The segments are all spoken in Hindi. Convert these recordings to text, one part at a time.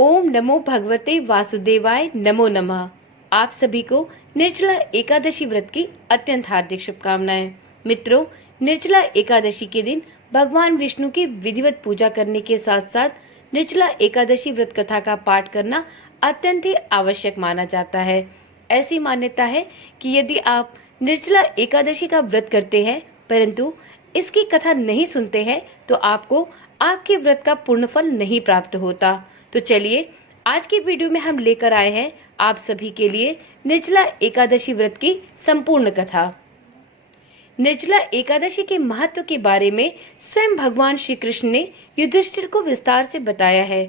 ओम नमो भगवते वासुदेवाय नमो नमः। आप सभी को निर्जला एकादशी व्रत की अत्यंत हार्दिक शुभकामनाएं। मित्रों, निर्जला एकादशी के दिन भगवान विष्णु की विधिवत पूजा करने के साथ साथ निर्जला एकादशी व्रत कथा का पाठ करना अत्यंत ही आवश्यक माना जाता है। ऐसी मान्यता है कि यदि आप निर्जला एकादशी का व्रत करते हैं परंतु इसकी कथा नहीं सुनते हैं तो आपको आपके व्रत का पूर्ण फल नहीं प्राप्त होता। तो चलिए, आज की वीडियो में हम लेकर आए हैं आप सभी के लिए निर्जला एकादशी व्रत की संपूर्ण कथा। निर्जला एकादशी के महत्व के बारे में स्वयं भगवान श्री कृष्ण ने युधिष्ठिर को विस्तार से बताया है।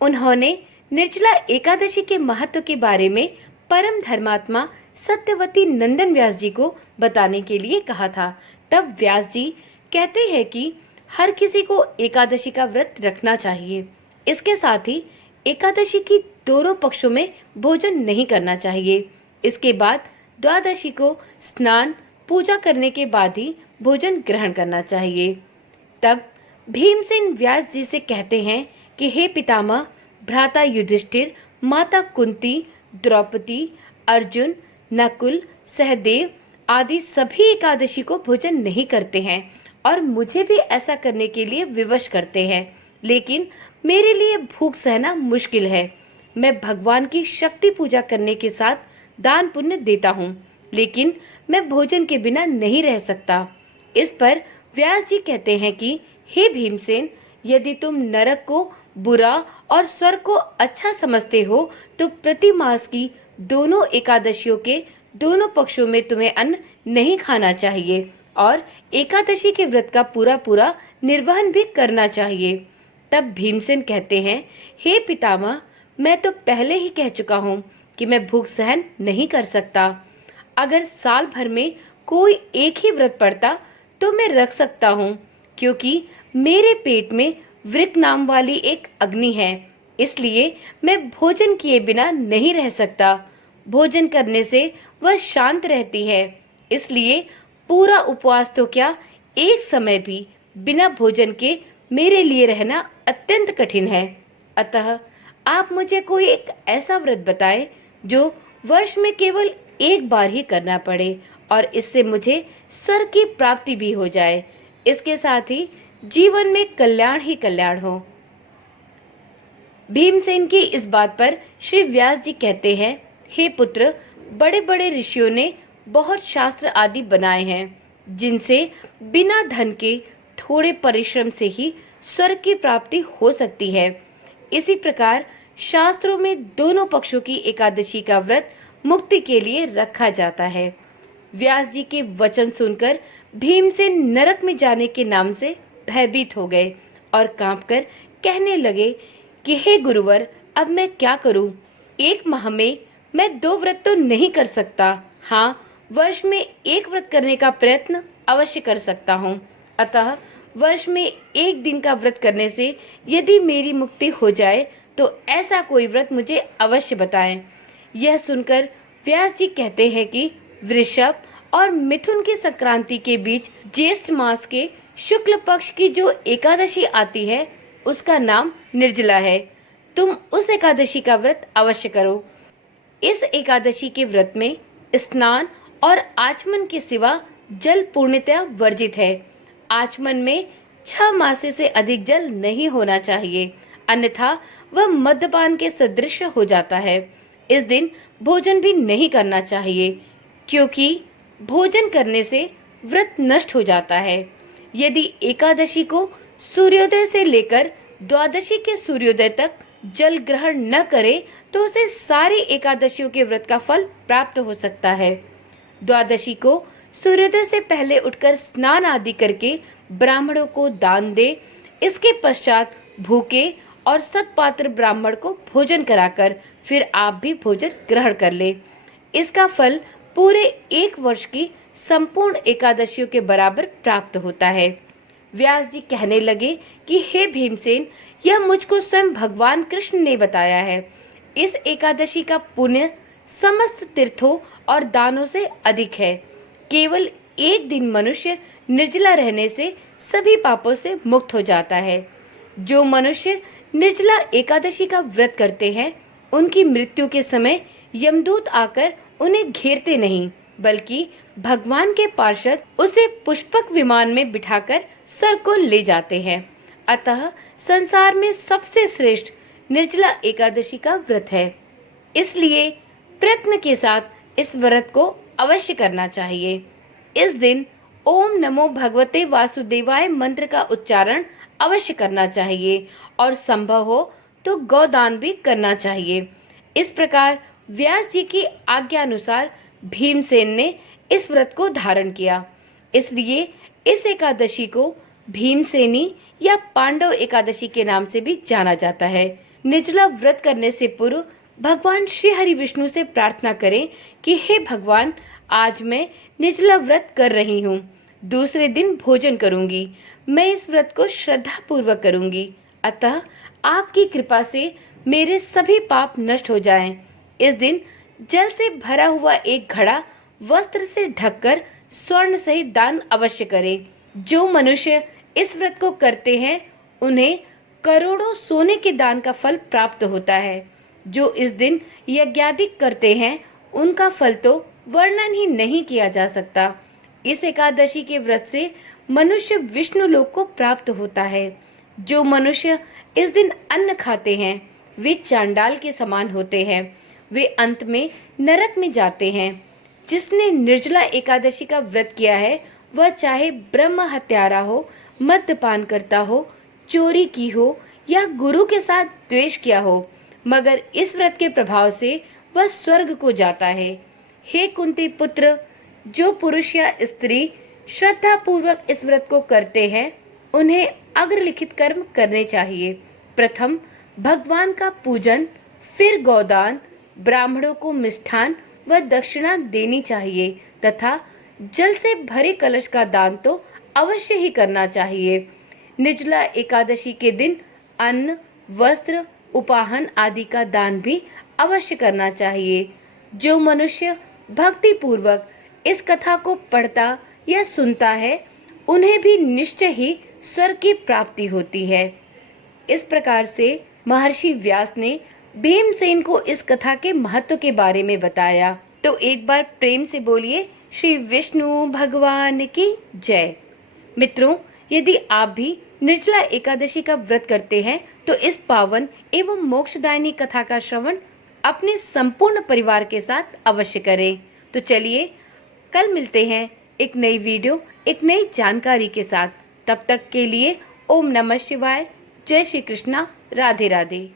उन्होंने निर्जला एकादशी के महत्व के बारे में परम धर्मात्मा सत्यवती नंदन व्यास जी को बताने के लिए कहा था। तब व्यास जी कहते हैं कि हर किसी को एकादशी का व्रत रखना चाहिए। इसके साथ ही एकादशी की दोनों पक्षों में भोजन नहीं करना चाहिए। इसके बाद द्वादशी को स्नान पूजा करने के बाद ही भोजन ग्रहण करना चाहिए। तब भीमसेन व्यास जी से कहते हैं कि हे पितामह, भ्राता युधिष्ठिर, माता कुंती, द्रौपदी, अर्जुन, नकुल, सहदेव आदि सभी एकादशी को भोजन नहीं करते हैं और मुझे भी ऐसा करने के लिए विवश करते हैं, लेकिन मेरे लिए भूख सहना मुश्किल है। मैं भगवान की शक्ति पूजा करने के साथ दान पुण्य देता हूँ, लेकिन मैं भोजन के बिना नहीं रह सकता। इस पर व्यास जी कहते हैं कि हे भीमसेन, यदि तुम नरक को बुरा और स्वर्ग को अच्छा समझते हो तो प्रति मास की दोनों एकादशियों के दोनों पक्षों में तुम्हें अन्न नहीं खाना चाहिए और एकादशी के व्रत का पूरा निर्वहन भी करना चाहिए। तब भीमसेन कहते हैं, हे पितामह, मैं तो पहले ही कह चुका हूँ कि मैं भूख सहन नहीं कर सकता। अगर साल भर में कोई एक ही व्रत पड़ता तो मैं रख सकता हूँ, क्योंकि मेरे पेट में वृक नाम वाली एक अग्नि है, इसलिए मैं भोजन किए बिना नहीं रह सकता। भोजन करने से वह शांत रहती है, इसलिए पूरा उपवास तो क्या, एक समय भी बिना भोजन के मेरे लिए रहना अत्यंत कठिन है। अतः आप मुझे कोई एक ऐसा व्रत बताएं जो वर्ष में केवल एक बार ही करना पड़े और इससे मुझे स्वर्ग की प्राप्ति भी हो जाए। इसके साथ ही जीवन में कल्याण ही कल्याण हो। भीमसेन की इस बात पर श्री व्यास जी कहते हैं, हे पुत्र, बड़े बड़े ऋषियों ने बहुत शास्त्र आदि बनाए हैं, जिनसे बिना धन के थोड़े परिश्रम से ही स्वर्ग की प्राप्ति हो सकती है। इसी प्रकार शास्त्रों में दोनों पक्षों की एकादशी का व्रत मुक्ति के लिए रखा जाता है। व्यास जी के वचन सुनकर भीमसेन नरक में जाने के नाम से भयभीत हो गए और कांपकर कहने लगे कि हे गुरुवर, अब मैं क्या करूं? एक माह में मैं 2 व्रत तो नहीं कर सकता। हाँ, वर्ष में एक व्रत करने का प्रयत्न अवश्य कर सकता हूँ। अतः वर्ष में एक दिन का व्रत करने से यदि मेरी मुक्ति हो जाए तो ऐसा कोई व्रत मुझे अवश्य बताएं। यह सुनकर व्यास जी कहते हैं कि वृषभ और मिथुन की संक्रांति के बीच ज्येष्ठ मास के शुक्ल पक्ष की जो एकादशी आती है उसका नाम निर्जला है। तुम उस एकादशी का व्रत अवश्य करो। इस एकादशी के व्रत में स्नान और आचमन के सिवा जल पूर्णतया वर्जित है। आचमन में 6 मासे से अधिक जल नहीं होना चाहिए, अन्यथा वह मद्यपान के सदृश हो जाता है। इस दिन भोजन भी नहीं करना चाहिए, क्योंकि भोजन करने से व्रत नष्ट हो जाता है। यदि एकादशी को सूर्योदय से लेकर द्वादशी के सूर्योदय तक जल ग्रहण न करे तो उसे सारी एकादशियों के व्रत का फल प्राप्त हो सकता है। द्वादशी को सूर्योदय से पहले उठकर स्नान आदि करके ब्राह्मणों को दान दे। इसके पश्चात भूखे और सत्पात्र ब्राह्मण को भोजन कराकर फिर आप भी भोजन ग्रहण कर ले। इसका फल पूरे 1 वर्ष की संपूर्ण एकादशियों के बराबर प्राप्त होता है। व्यास जी कहने लगे कि हे भीमसेन, यह मुझको स्वयं भगवान कृष्ण ने बताया है। इस एकादशी का पुण्य समस्त तीर्थों और दानों से अधिक है। केवल एक दिन मनुष्य निर्जला रहने से सभी पापों से मुक्त हो जाता है। जो मनुष्य निर्जला एकादशी का व्रत करते हैं, उनकी मृत्यु के समय यमदूत आकर उन्हें घेरते नहीं, बल्कि भगवान के पार्षद उसे पुष्पक विमान में बिठाकर स्वर्ग को ले जाते हैं। अतः संसार में सबसे श्रेष्ठ निर्जला एकादशी का व्रत है। इसलिए प्रयत्न के साथ इस व्रत को अवश्य करना चाहिए। इस दिन ओम नमो भगवते वासुदेवाय मंत्र का उच्चारण अवश्य करना चाहिए और संभव हो तो गौदान भी करना चाहिए। इस प्रकार व्यास जी की आज्ञा अनुसार भीमसेन ने इस व्रत को धारण किया। इसलिए इस एकादशी को भीमसेनी या पांडव एकादशी के नाम से भी जाना जाता है। निर्जला व्रत करने से पूर्व भगवान श्री हरि विष्णु से प्रार्थना करें कि हे भगवान, आज मैं निर्जला व्रत कर रही हूँ, दूसरे दिन भोजन करूंगी, मैं इस व्रत को श्रद्धा पूर्वक करूंगी, अतः आपकी कृपा से मेरे सभी पाप नष्ट हो जाएं। इस दिन जल से भरा हुआ एक घड़ा वस्त्र से ढककर स्वर्ण सहित दान अवश्य करें। जो मनुष्य इस व्रत को करते हैं उन्हें करोड़ों सोने के दान का फल प्राप्त होता है। जो इस दिन यज्ञादि करते हैं उनका फल तो वर्णन ही नहीं किया जा सकता। इस एकादशी के व्रत से मनुष्य विष्णु लोक को प्राप्त होता है। जो मनुष्य इस दिन अन्न खाते हैं वे चांडाल के समान होते हैं, वे अंत में नरक में जाते हैं। जिसने निर्जला एकादशी का व्रत किया है वह चाहे ब्रह्म हत्यारा हो, मद्यपान करता हो, चोरी की हो या गुरु के साथ द्वेष किया हो, मगर इस व्रत के प्रभाव से वह स्वर्ग को जाता है। हे कुंती पुत्र, जो पुरुष या स्त्री श्रद्धा पूर्वक इस व्रत को करते हैं उन्हें अग्रलिखित कर्म करने चाहिए। प्रथम भगवान का पूजन, फिर गौदान, ब्राह्मणों को मिष्ठान व दक्षिणा देनी चाहिए तथा जल से भरे कलश का दान तो अवश्य ही करना चाहिए। निर्जला एकादशी के दिन अन्न, वस्त्र, उपाहन आदि का दान भी अवश्य करना चाहिए। जो मनुष्य भक्ति पूर्वक इस कथा को पढ़ता या सुनता है उन्हें भी निश्चय ही स्वर्ग की प्राप्ति होती है। इस प्रकार से महर्षि व्यास ने भीमसेन को इस कथा के महत्व के बारे में बताया। तो एक बार प्रेम से बोलिए श्री विष्णु भगवान की जय। मित्रों, यदि आप भी निर्जला एकादशी का व्रत करते हैं तो इस पावन एवं मोक्षदायिनी कथा का श्रवण अपने संपूर्ण परिवार के साथ अवश्य करें। तो चलिए कल मिलते हैं एक नई वीडियो, एक नई जानकारी के साथ। तब तक के लिए ओम नमः शिवाय, जय श्री कृष्णा, राधे राधे।